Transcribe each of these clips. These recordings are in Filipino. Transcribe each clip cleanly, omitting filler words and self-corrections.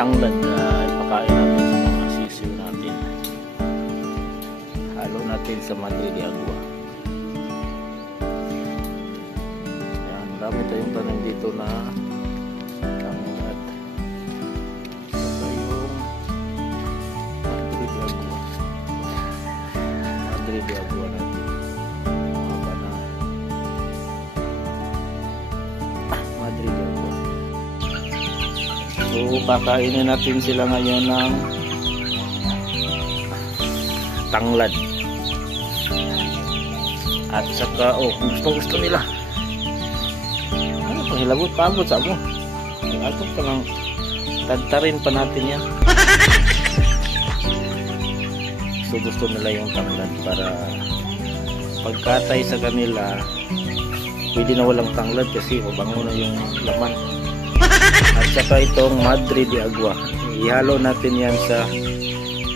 Tanglad na ipakain natin sa mga sisiw natin. Halo natin sa Madrid de Agua. Ayan, dami tayong tanim dito na tanglad. Saka yung Madrid de Agua. Madrid de Agua natin. Haba na. Madrid de Agua. So, kakainin natin sila ngayon ng tanglad. At saka, gusto nila. Ano, panghilagot pa abot sa mo. Ako pa lang, tagtarin pa natin yan. So, gusto nila yung tanglad para pagkatay sa kanila, pwede na walang tanglad kasi mabango na yung laman. At saka itong Madrid de Agua, ihalo natin yan sa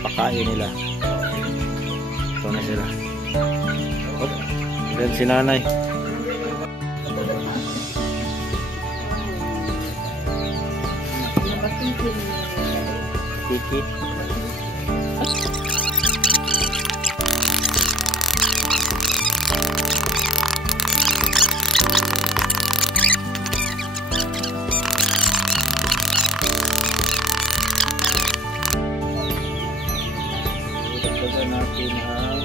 pakain nila. Ito na sila. Yan si nanay. Kiki. Dagdagan natin ang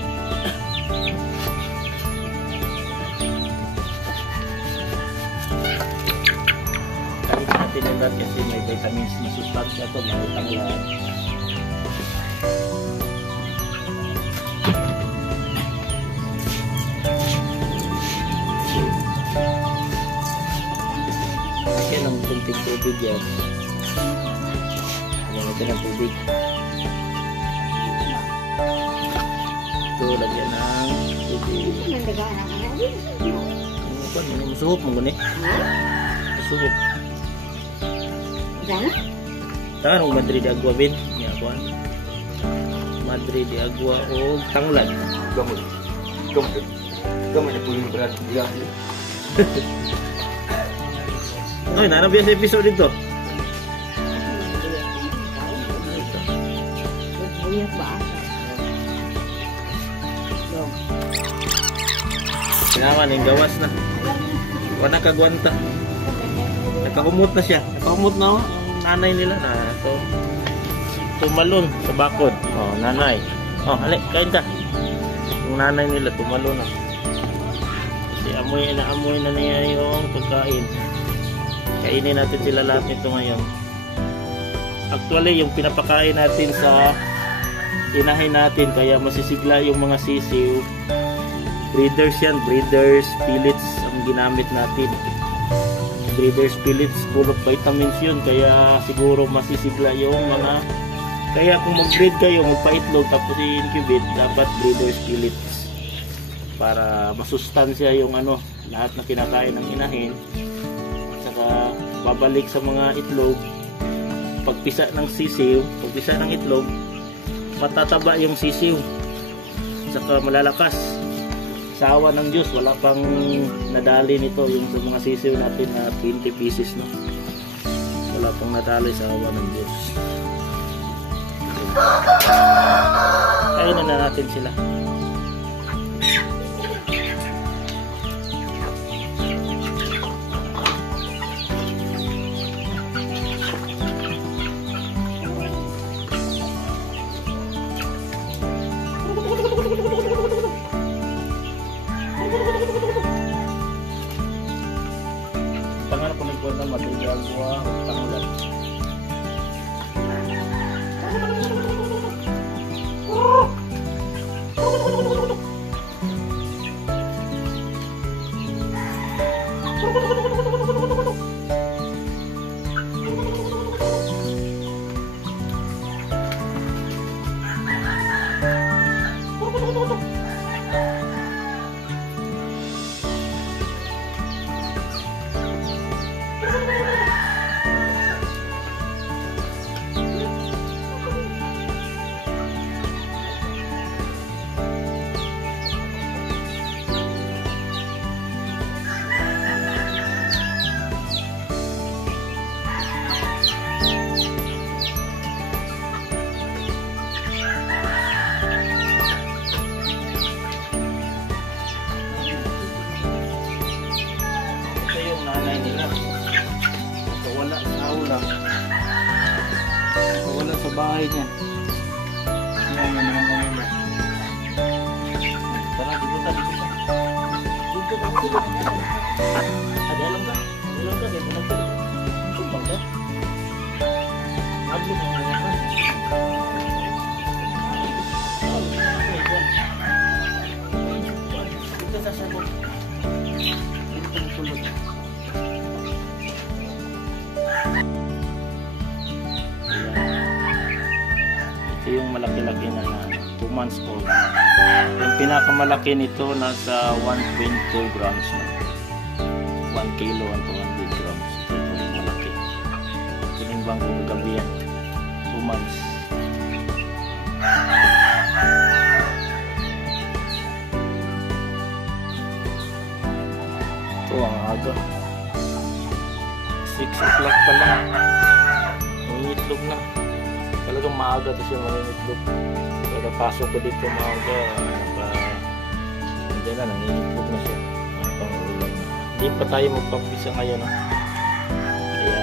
kahit natin yung lahat kasi may vitamins na sustansya ito, may tanglad. Kasi ng kunting tubig yan. Lagyan natin ng tubig. Ito, lagyan ng tubig. Masuhop mo gani? Masuhop. Tangan ang Madrid de Agua, Ben. Madrid de Agua o tanglad. Gamot na po yung brad. Ay, nanabiyas sa episode dito. Sinaman yung gawas na. Wala kagwanta. Nakahumot na siya. Nakahumot na ang nanay nila na ito. Tumalon sa bakod. Oh, nanay. Oh, halik, kain ta. Yung nanay nila tumalon na. Kasi amoy na niya yung pagkain. Kainin natin sila lahat nito ngayon. Actually, yung pinapakain natin sa inahin natin kaya masisigla yung mga sisiw. Breeders yan, breeders pellets ang ginamit natin. Breeders pellets, full of vitamins yun, kaya siguro masisigla yung mga, kaya kung mag-breed kayo, magpa-itlog tapos i-incubate, dapat breeders pellets para masustansya yung ano, lahat na kinakain ng inahin. Saka babalik sa mga itlog, pagpisa ng sisiw, pagpisa ng itlog, matataba yung sisiw, saka malalakas. Sa awa ng Diyos, wala pang nadali nito yung sa mga sisiw natin na 20 pieces, no? Wala pang nadali sa awa ng Diyos. Kainin na natin sila. Tangan ko nagkuhan ng Madrid de Agua tanglad. sa bahay niya. Tara, dito ka. Dito ka. Ada alam ka? Alam ka, dito na ka. Tumbang ka. Aglo mo nga ka. Dito sa sabot. Dito sa sulod. Ito yung malaki-laki na 2 months old. Yung pinakamalaki nito nasa 1.2 grams na. 1 kilo and 200 grams. Ito yung malaki. Tinimbang ko gabi yan. 2 months. Ito ang aga. 6 o'clock pa lang. Nangingitlog na. Talagang maaga ito siya mangingitlog. Kaya pasok ko dito maaga. Hindi na, nangingitlog na siya. Pang-ulam na. Hindi pa tayo magpapisa ngayon. Kaya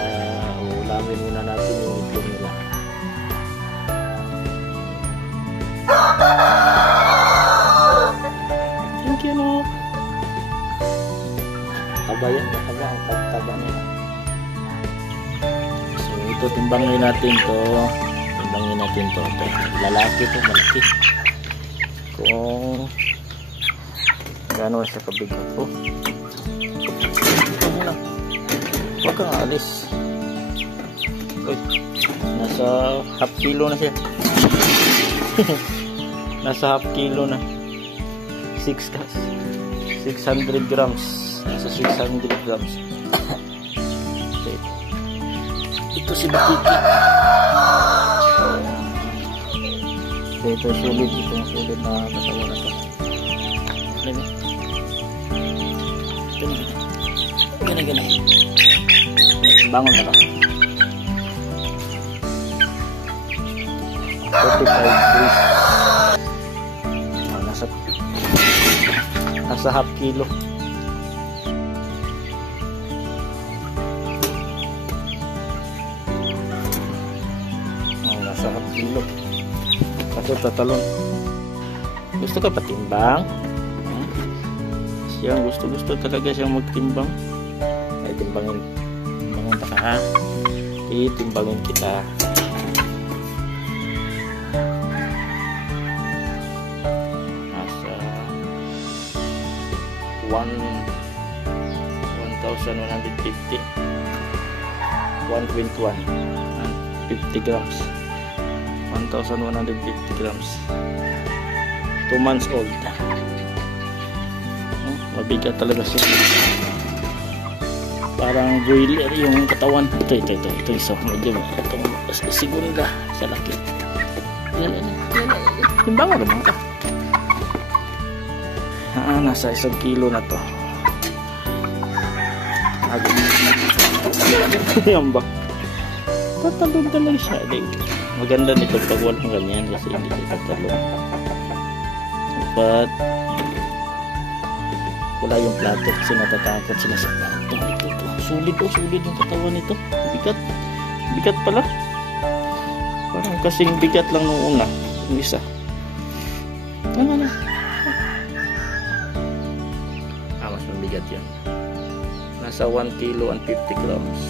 ulamin muna natin yung itlog nila. Thank you, no? Taba yan. Taba. Ang taba niya. So, ito timbangin natin to. Timbangin natin to. Lalaki to, malaki. Kung gano'n siya kabigat. Oh. Ito muna. Huwag kang alis. Uy. Nasa half kilo na siya. Nasa half kilo na. 600 grams. Nasa 600 grams. Okay. Ito si Bakiki. Ito sulit. Itong sulit na kasawa na ito. Alam niyo? Ito na. Gana. Bangon ka ba? 45 days. Nasa half kilo. Nasa half kilo. Kaso tatalon. Gusto ka patimbang? Siya gusto talaga siyang magtimbang. Ay, timbangin. Timbangin ka ha. Itimbangin kita. Nasa 1,150. 121. 50 grams. 1,150 grams. 2 months old. Mabigat talaga siya. Parang broiler yung katawan. Ito isa. Medyo segunda sa laki. Timbangan naman ka. Nasa 1 kilo na to. Yan ba? Tatalon talaga siya. Maganda nito pag walang ganyan kasi hindi siya tatalon. But wala yung plato kasi natatakot sila sa plato. Ito. Sulit yung katawan nito. Bigat pala. Parang kasing bigat lang nung una. Yung isa. Ano. Mas mabigat yan. Nasa 1 kilo and 50 grams.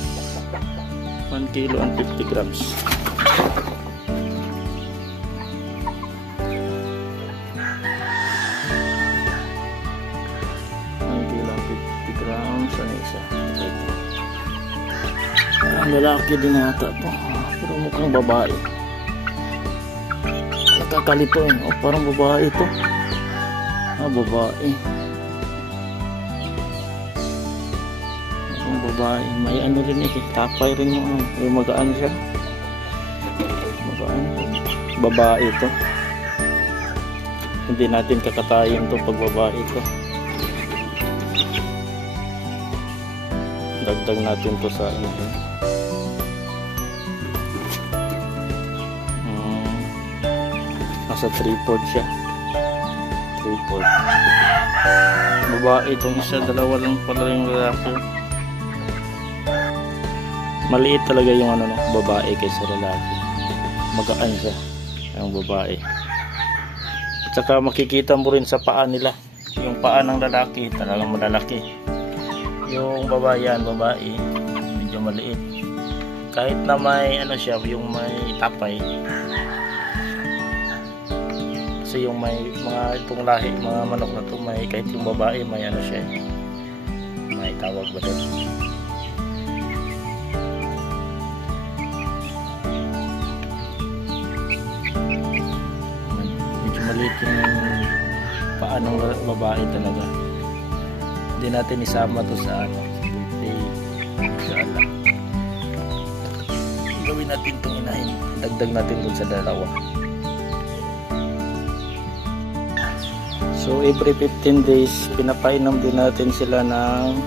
1 kilo and 50 grams. Ang lalaki din ata po. Pero mukhang babae. Nakakalito eh. Oh, parang babae ito. Babae. Parang babae. May ano rin eh. Tapay rin yung may magaan siya. Magaan. Babae ito. Hindi natin kakatayin to pag babae ito. Dagdag natin to sa ano. Nasa 3/4 siya. 3/4. Babae itong isa, dalawa lang pala yung lalaki. Maliit talaga yung ano, babae kaysa lalaki. magaan siya, yung babae. At saka makikita mo rin sa paa nila, yung paa ng lalaki talagang malalaki, yung babae medyo maliit. Kahit na may ano siya, yung may tapay, kasi yung may mga itong lahi, mga manok na to, may kahit yung babae may ano siya, may tawag ba din, medyo maliit yung paa ng babae talaga. Hindi natin isama to sa ano, birthday gala. Gawin natin itong inahin, dagdag natin dun sa dalawa. So every 15 days pinapainom din natin sila ng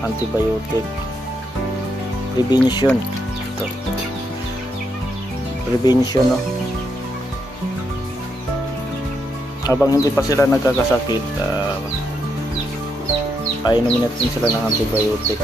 antibiotic prevention. Ito prevention, no? Habang hindi pa sila nagkakasakit, painumin natin sila ng antibiotic.